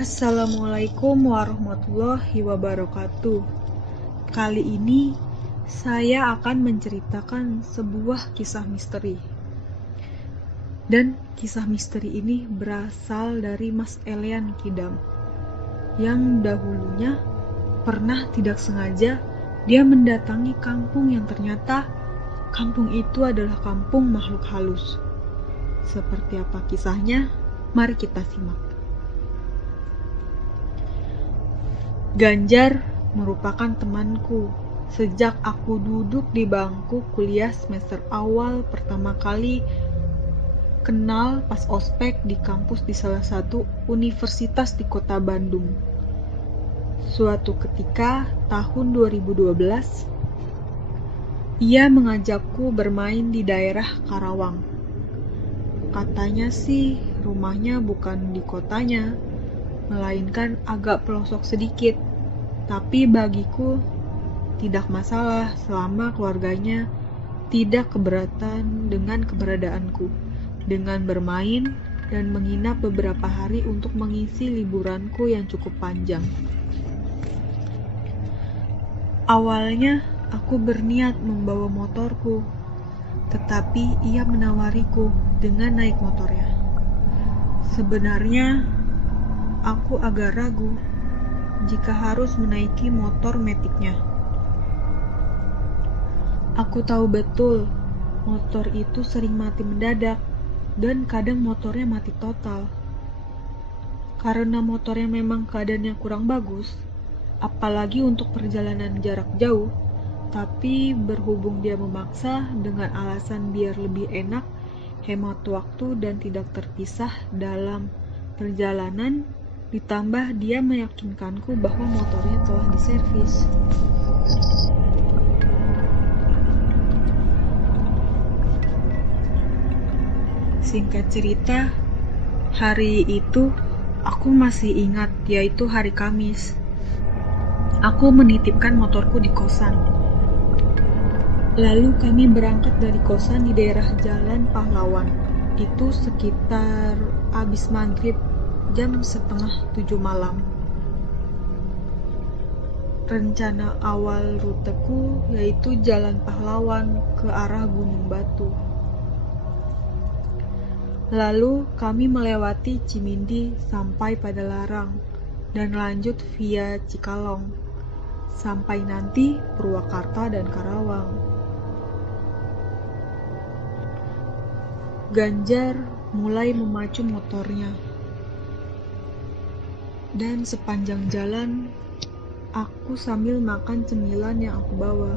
Assalamualaikum warahmatullahi wabarakatuh. Kali ini saya akan menceritakan sebuah kisah misteri. Dan kisah misteri ini berasal dari Mas Elian Kidam, yang dahulunya pernah tidak sengaja dia mendatangi kampung yang ternyata kampung itu adalah kampung makhluk halus. Seperti apa kisahnya? Mari kita simak. Ganjar merupakan temanku sejak aku duduk di bangku kuliah semester awal pertama kali kenal pas ospek di kampus di salah satu universitas di kota Bandung. Suatu ketika tahun 2012, ia mengajakku bermain di daerah Karawang. Katanya sih rumahnya bukan di kotanya, melainkan agak pelosok sedikit. Tapi bagiku tidak masalah selama keluarganya tidak keberatan dengan keberadaanku, dengan bermain dan menginap beberapa hari untuk mengisi liburanku yang cukup panjang. Awalnya aku berniat membawa motorku, tetapi ia menawariku dengan naik motornya. Sebenarnya aku agak ragu jika harus menaiki motor metiknya. Aku tahu betul motor itu sering mati mendadak dan kadang motornya mati total. Karena motornya memang keadaannya kurang bagus, apalagi untuk perjalanan jarak jauh, tapi berhubung dia memaksa dengan alasan biar lebih enak, hemat waktu dan tidak terpisah dalam perjalanan, ditambah dia meyakinkanku bahwa motornya telah diservis. Singkat cerita, hari itu aku masih ingat, yaitu hari Kamis. Aku menitipkan motorku di kosan. Lalu kami berangkat dari kosan di daerah Jalan Pahlawan. Itu sekitar abis maghrib, jam 6:30 malam. Rencana awal ruteku yaitu Jalan Pahlawan ke arah Gunung Batu. Lalu kami melewati Cimindi sampai Padalarang dan lanjut via Cikalong sampai nanti Purwakarta dan Karawang. Ganjar mulai memacu motornya. Dan sepanjang jalan, aku sambil makan cemilan yang aku bawa.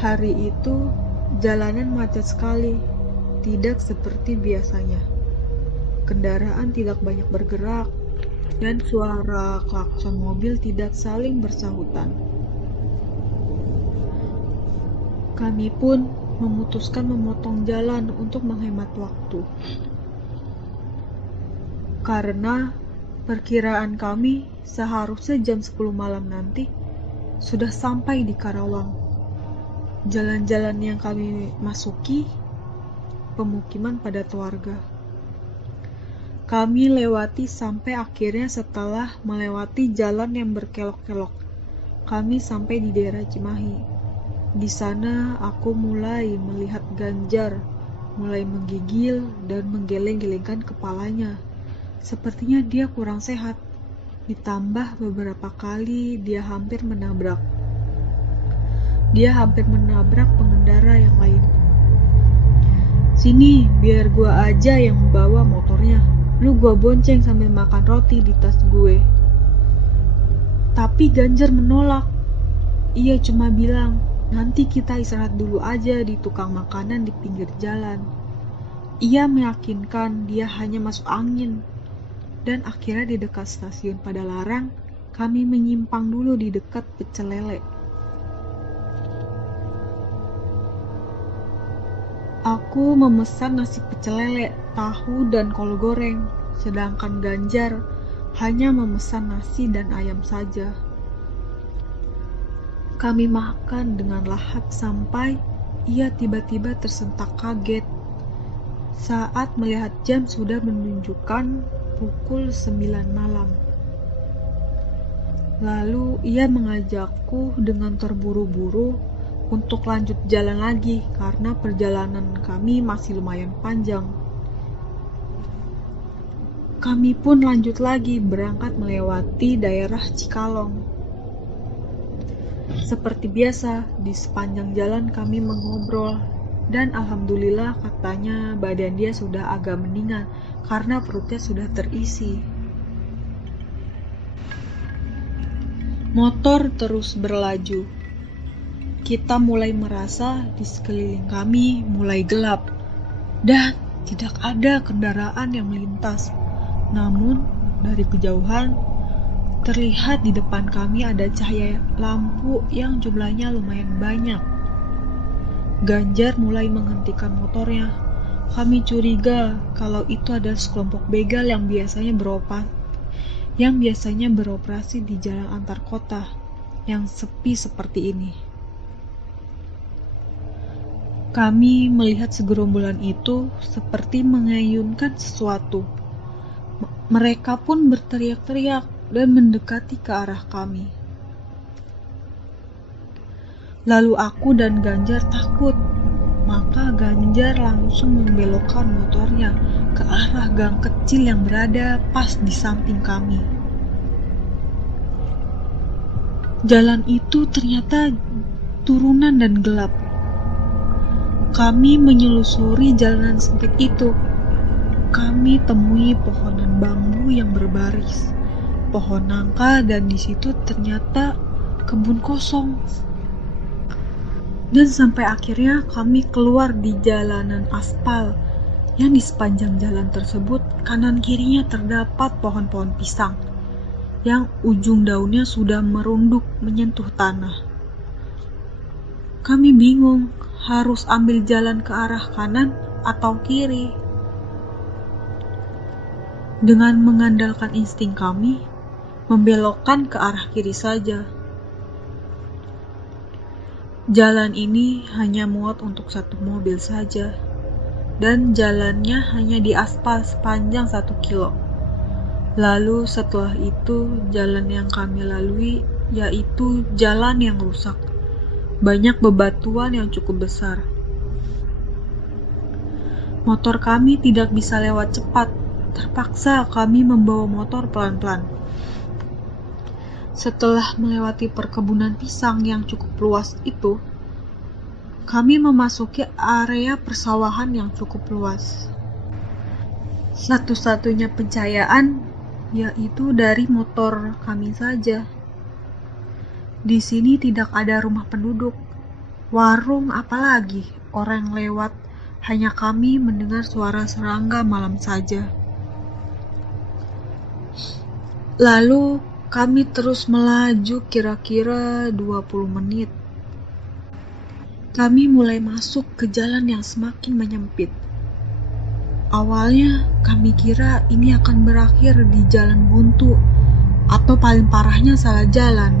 Hari itu, jalanan macet sekali, tidak seperti biasanya. Kendaraan tidak banyak bergerak, dan suara klakson mobil tidak saling bersahutan. Kami pun memutuskan memotong jalan untuk menghemat waktu. Karena perkiraan kami seharusnya jam 10 malam nanti sudah sampai di Karawang. Jalan-jalan yang kami masuki pemukiman padat warga. Kami lewati sampai akhirnya setelah melewati jalan yang berkelok-kelok, kami sampai di daerah Cimahi. Di sana aku mulai melihat Ganjar mulai menggigil dan menggeleng-gelengkan kepalanya. Sepertinya dia kurang sehat, ditambah beberapa kali dia hampir menabrak pengendara yang lain. "Sini, biar gua aja yang bawa motornya. Lu gua bonceng sambil makan roti di tas gue." Tapi Ganjar menolak. Ia cuma bilang, "Nanti kita istirahat dulu aja di tukang makanan di pinggir jalan." Ia meyakinkan dia hanya masuk angin. Dan akhirnya di dekat stasiun Padalarang, kami menyimpang dulu di dekat Pecel Lele. Aku memesan nasi pecel lele, tahu dan kol goreng, sedangkan Ganjar hanya memesan nasi dan ayam saja. Kami makan dengan lahap sampai ia tiba-tiba tersentak kaget. saat melihat jam sudah menunjukkan pukul 9 malam. Lalu ia mengajakku dengan terburu-buru untuk lanjut jalan lagi karena perjalanan kami masih lumayan panjang. Kami pun lanjut lagi berangkat melewati daerah Cikalong. Seperti biasa, di sepanjang jalan kami mengobrol, dan alhamdulillah katanya badan dia sudah agak mendingan karena perutnya sudah terisi. Motor terus berlaju. Kita mulai merasa di sekeliling kami mulai gelap dan tidak ada kendaraan yang melintas. Namun, dari kejauhan terlihat di depan kami ada cahaya lampu yang jumlahnya lumayan banyak. Ganjar mulai menghentikan motornya. Kami curiga kalau itu ada sekelompok begal yang biasanya beroperasi di jalan antar kota yang sepi seperti ini. Kami melihat segerombolan itu seperti mengayunkan sesuatu. Mereka pun berteriak-teriak dan mendekati ke arah kami. Lalu aku dan Ganjar takut, maka Ganjar langsung membelokkan motornya ke arah gang kecil yang berada pas di samping kami. Jalan itu ternyata turunan dan gelap. Kami menyelusuri jalanan sempit itu. Kami temui pohonan bambu yang berbaris, pohon nangka, dan di situ ternyata kebun kosong. Dan sampai akhirnya kami keluar di jalanan aspal yang di sepanjang jalan tersebut kanan kirinya terdapat pohon-pohon pisang yang ujung daunnya sudah merunduk menyentuh tanah. Kami bingung harus ambil jalan ke arah kanan atau kiri. Dengan mengandalkan insting kami, membelokkan ke arah kiri saja. Jalan ini hanya muat untuk satu mobil saja, dan jalannya hanya diaspal sepanjang 1 kilo. Lalu setelah itu, jalan yang kami lalui yaitu jalan yang rusak. Banyak bebatuan yang cukup besar. Motor kami tidak bisa lewat cepat. Terpaksa kami membawa motor pelan-pelan. Setelah melewati perkebunan pisang yang cukup luas itu, kami memasuki area persawahan yang cukup luas. Satu-satunya pencahayaan yaitu dari motor kami saja. Di sini tidak ada rumah penduduk, warung, apalagi orang lewat. Hanya kami mendengar suara serangga malam saja. Lalu kami terus melaju kira-kira 20 menit. Kami mulai masuk ke jalan yang semakin menyempit. Awalnya kami kira ini akan berakhir di jalan buntu atau paling parahnya salah jalan.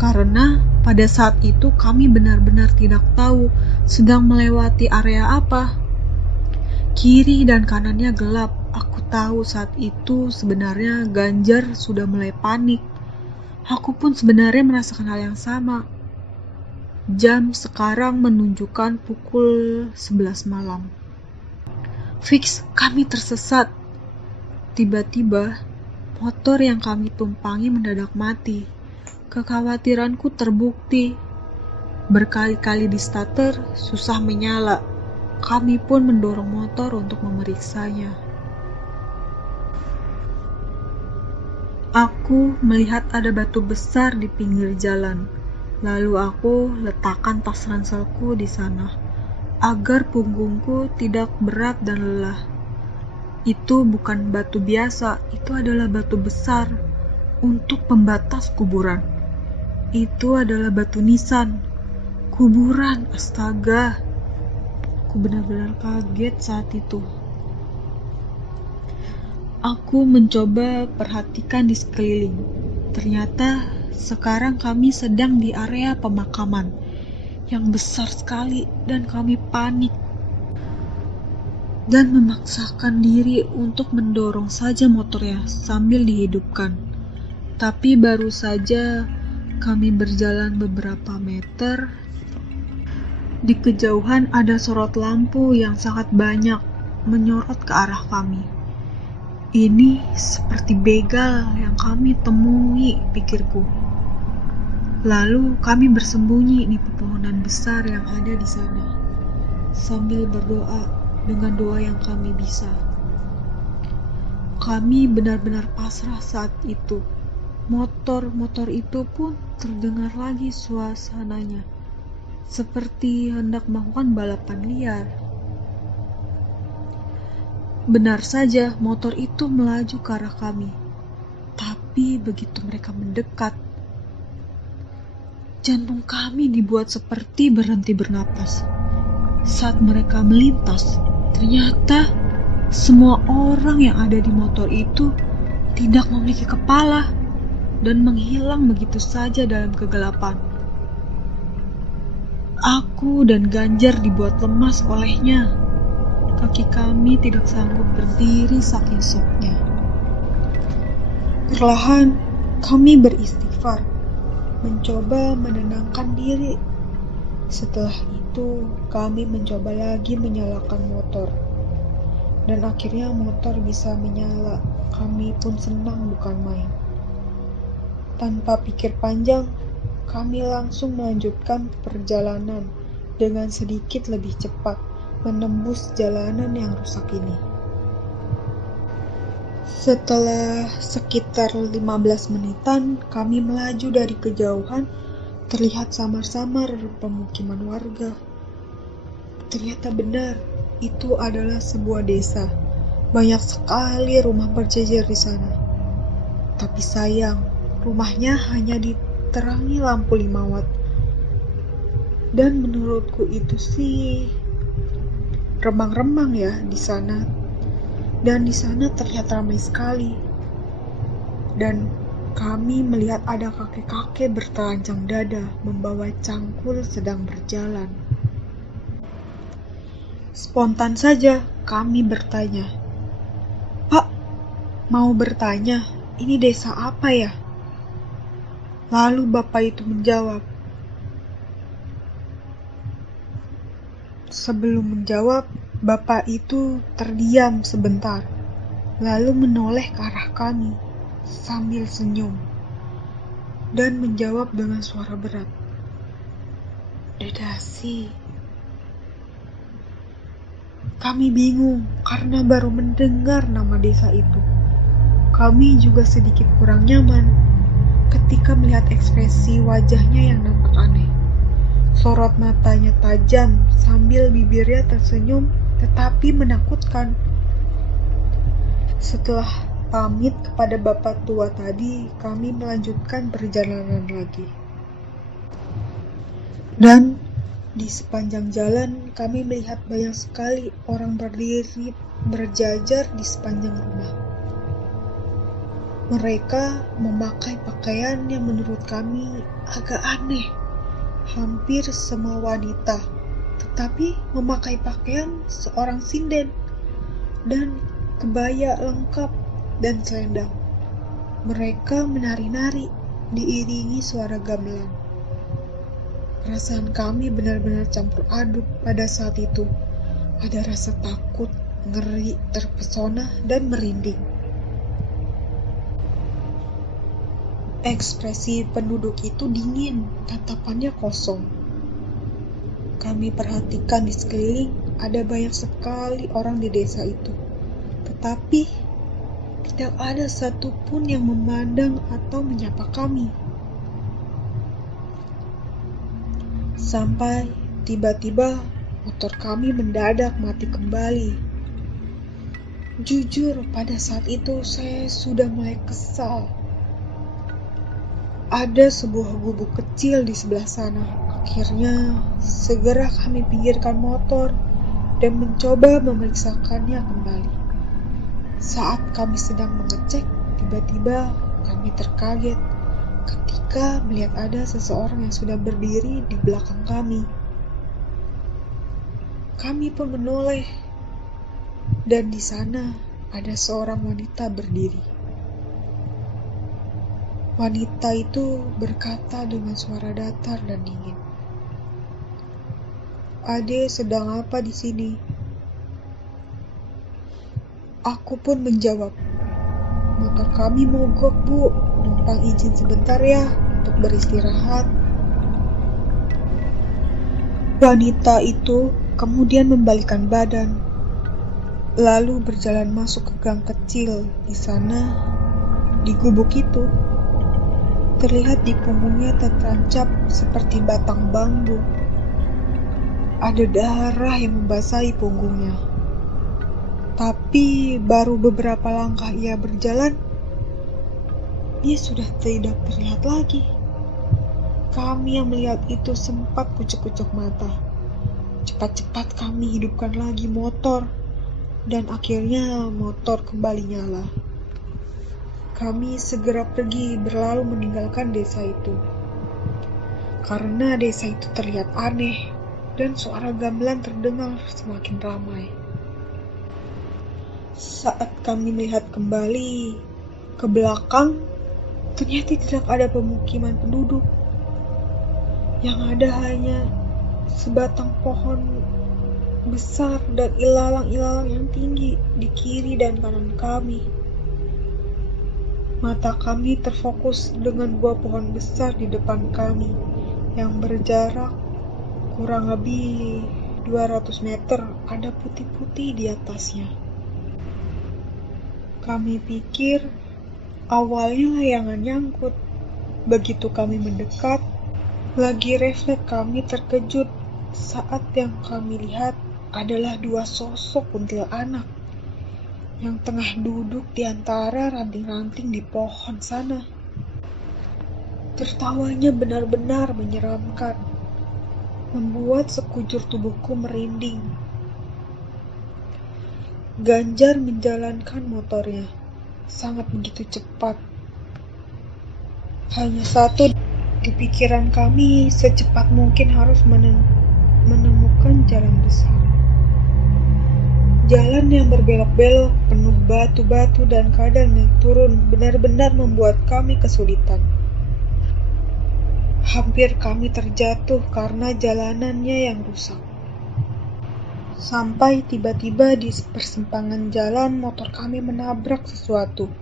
Karena pada saat itu kami benar-benar tidak tahu sedang melewati area apa. Kiri dan kanannya gelap. Aku tahu saat itu sebenarnya Ganjar sudah mulai panik. Aku pun sebenarnya merasakan hal yang sama. Jam sekarang menunjukkan pukul 11 malam. Fix, kami tersesat. Tiba-tiba, motor yang kami tumpangi mendadak mati. Kekhawatiranku terbukti. Berkali-kali di starter, susah menyala. Kami pun mendorong motor untuk memeriksanya. Aku melihat ada batu besar di pinggir jalan. Lalu aku letakkan tas ranselku di sana, agar punggungku tidak berat dan lelah. Itu bukan batu biasa, itu adalah batu besar untuk pembatas kuburan. Itu adalah batu nisan. Kuburan, astaga. Aku benar-benar kaget saat itu. Aku mencoba perhatikan di sekeliling. Ternyata sekarang kami sedang di area pemakaman yang besar sekali dan kami panik. dan memaksakan diri untuk mendorong saja motornya sambil dihidupkan. Tapi baru saja kami berjalan beberapa meter, di kejauhan ada sorot lampu yang sangat banyak menyorot ke arah kami. Ini seperti begal yang kami temui, pikirku. Lalu kami bersembunyi di pepohonan besar yang ada di sana, sambil berdoa dengan doa yang kami bisa. Kami benar-benar pasrah saat itu. Motor-motor itu pun terdengar lagi suasananya, seperti hendak melakukan balapan liar. Benar saja, motor itu melaju ke arah kami. Tapi begitu mereka mendekat, jantung kami dibuat seperti berhenti bernapas. Saat mereka melintas, ternyata semua orang yang ada di motor itu tidak memiliki kepala dan menghilang begitu saja dalam kegelapan. Aku dan Ganjar dibuat lemas olehnya. Kaki kami tidak sanggup berdiri saking syoknya. Perlahan kami beristighfar, mencoba menenangkan diri. Setelah itu kami mencoba lagi menyalakan motor, dan akhirnya motor bisa menyala. Kami pun senang bukan main. Tanpa pikir panjang, kami langsung melanjutkan perjalanan dengan sedikit lebih cepat menembus jalanan yang rusak ini. Setelah sekitar 15 menitan, kami melaju dari kejauhan. Terlihat samar-samar pemukiman warga. Ternyata benar, itu adalah sebuah desa. Banyak sekali rumah berjejer di sana. Tapi sayang, rumahnya hanya diterangi lampu 5 watt. Dan menurutku itu sih remang-remang ya di sana. Dan di sana terlihat ramai sekali. Dan kami melihat ada kakek-kakek bertelanjang dada membawa cangkul sedang berjalan. Spontan saja kami bertanya, "Pak, mau bertanya, ini desa apa ya?" Lalu bapak itu menjawab. Sebelum menjawab, bapak itu terdiam sebentar, lalu menoleh ke arah kami sambil senyum dan menjawab dengan suara berat, "Dedasi." Kami bingung karena baru mendengar nama desa itu. Kami juga sedikit kurang nyaman ketika melihat ekspresi wajahnya yang nampak aneh. Sorot matanya tajam sambil bibirnya tersenyum tetapi menakutkan. Setelah pamit kepada bapak tua tadi, kami melanjutkan perjalanan lagi. Dan di sepanjang jalan kami melihat banyak sekali orang berdiri berjajar di sepanjang rumah. Mereka memakai pakaian yang menurut kami agak aneh. Hampir semua wanita, tetapi memakai pakaian seorang sinden dan kebaya lengkap dan selendang. Mereka menari-nari diiringi suara gamelan. Perasaan kami benar-benar campur aduk pada saat itu. Ada rasa takut, ngeri, terpesona, dan merinding. Ekspresi penduduk itu dingin, tatapannya kosong. Kami perhatikan di sekeliling ada banyak sekali orang di desa itu. Tetapi tidak ada satupun yang memandang atau menyapa kami. Sampai tiba-tiba motor kami mendadak mati kembali. Jujur, pada saat itu saya sudah mulai kesal. Ada sebuah gubuk kecil di sebelah sana. Akhirnya, segera kami pinggirkan motor dan mencoba memeriksakannya kembali. Saat kami sedang mengecek, tiba-tiba kami terkaget ketika melihat ada seseorang yang sudah berdiri di belakang kami. Kami pun menoleh, Dan di sana ada seorang wanita berdiri. Wanita itu berkata dengan suara datar dan dingin, "Ade sedang apa di sini?" Aku pun menjawab, "Motor kami mogok, Bu. Numpang izin sebentar ya untuk beristirahat." Wanita itu kemudian membalikkan badan, lalu berjalan masuk ke gang kecil. Di sana, di gubuk itu, terlihat di punggungnya tertancap seperti batang bambu. Ada darah yang membasahi punggungnya. Tapi baru beberapa langkah ia berjalan, dia sudah tidak terlihat lagi. Kami yang melihat itu sempat kucek-kucek mata. Cepat-cepat kami hidupkan lagi motor, dan akhirnya motor kembali nyala. Kami segera pergi berlalu meninggalkan desa itu. Karena desa itu terlihat aneh, dan suara gamelan terdengar semakin ramai. Saat kami melihat kembali ke belakang, ternyata tidak ada pemukiman penduduk. Yang ada hanya sebatang pohon besar dan ilalang-ilalang yang tinggi di kiri dan kanan kami. Mata kami terfokus dengan buah pohon besar di depan kami yang berjarak kurang lebih 200 meter. Ada putih-putih di atasnya. Kami pikir awalnya layangan nyangkut. Begitu kami mendekat, lagi refleks kami terkejut saat yang kami lihat adalah dua sosok kuntilanak yang tengah duduk di antara ranting-ranting di pohon sana. Tertawanya benar-benar menyeramkan, membuat sekujur tubuhku merinding. Ganjar menjalankan motornya sangat begitu cepat. Hanya satu di pikiran kami, secepat mungkin harus menemukan jalan besar. Jalan yang berbelok-belok, penuh batu-batu dan kadang naik turun, benar-benar membuat kami kesulitan. Hampir kami terjatuh karena jalanannya yang rusak. Sampai tiba-tiba di persimpangan jalan, motor kami menabrak sesuatu,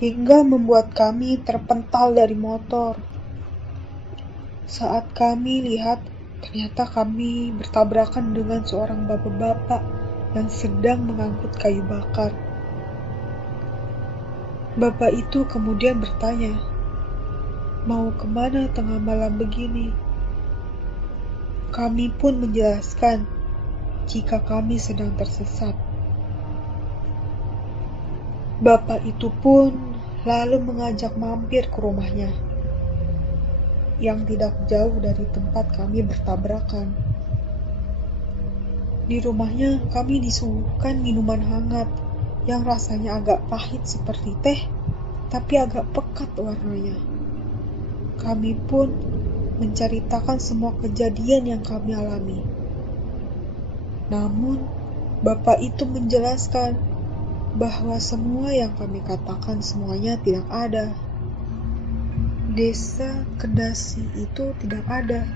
hingga membuat kami terpental dari motor. Saat kami lihat, ternyata kami bertabrakan dengan seorang bapak-bapak yang sedang mengangkut kayu bakar. Bapak itu kemudian bertanya, "Mau kemana tengah malam begini?" Kami pun menjelaskan jika kami sedang tersesat. Bapak itu pun lalu mengajak mampir ke rumahnya, yang tidak jauh dari tempat kami bertabrakan. Di rumahnya kami disuguhkan minuman hangat yang rasanya agak pahit seperti teh, tapi agak pekat warnanya. Kami pun menceritakan semua kejadian yang kami alami. Namun, bapak itu menjelaskan bahwa semua yang kami katakan semuanya tidak ada. Desa Kedasi itu tidak ada.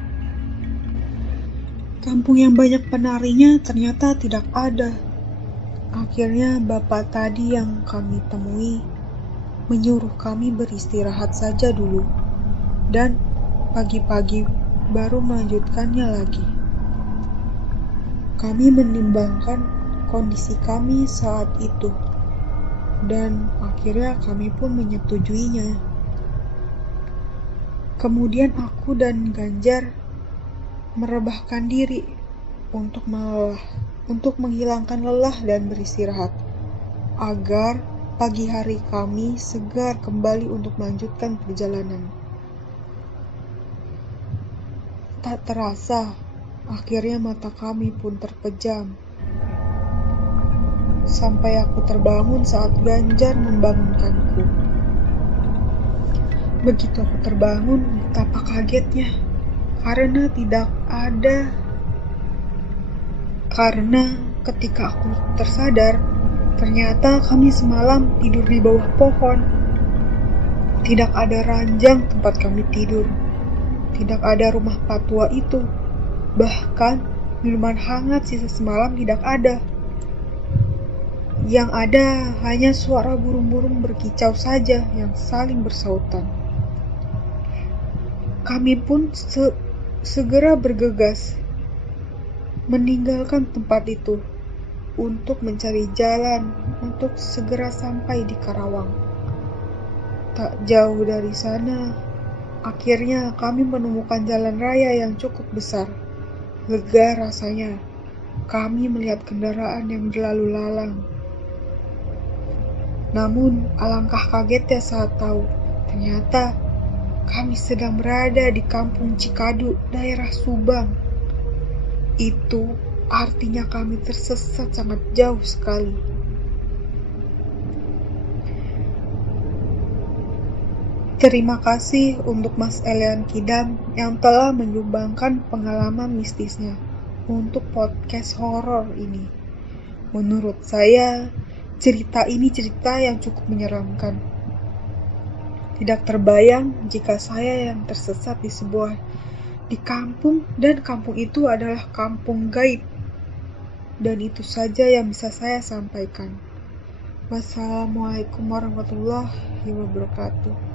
Kampung yang banyak penarinya ternyata tidak ada. Akhirnya bapak tadi yang kami temui menyuruh kami beristirahat saja dulu, dan pagi-pagi baru melanjutkannya lagi. Kami menimbangkan kondisi kami saat itu, dan akhirnya kami pun menyetujuinya. Kemudian aku dan Ganjar merebahkan diri untuk menghilangkan lelah dan beristirahat, agar pagi hari kami segar kembali untuk melanjutkan perjalanan. Tak terasa, akhirnya mata kami pun terpejam. Sampai aku terbangun saat Ganjar membangunkanku. Begitu aku terbangun, betapa kagetnya, karena Ketika aku tersadar, ternyata kami semalam tidur di bawah pohon. Tidak ada ranjang tempat kami tidur. Tidak ada rumah patua itu. Bahkan minuman hangat sisa semalam tidak ada. Yang ada hanya suara burung-burung berkicau saja yang saling bersautan. Kami pun segera bergegas meninggalkan tempat itu untuk mencari jalan untuk segera sampai di Karawang. Tak jauh dari sana, akhirnya kami menemukan jalan raya yang cukup besar. Lega rasanya, kami melihat kendaraan yang berlalu lalang. Namun, alangkah kagetnya saat tahu, ternyata kami sedang berada di kampung Cikadu, daerah Subang. Itu artinya kami tersesat sangat jauh sekali. Terima kasih untuk Mas Elian Kidam yang telah menyumbangkan pengalaman mistisnya untuk podcast horor ini. Menurut saya, cerita ini cerita yang cukup menyeramkan. Tidak terbayang jika saya yang tersesat di kampung, dan kampung itu adalah kampung gaib. Dan itu saja yang bisa saya sampaikan. Wassalamualaikum warahmatullahi wabarakatuh.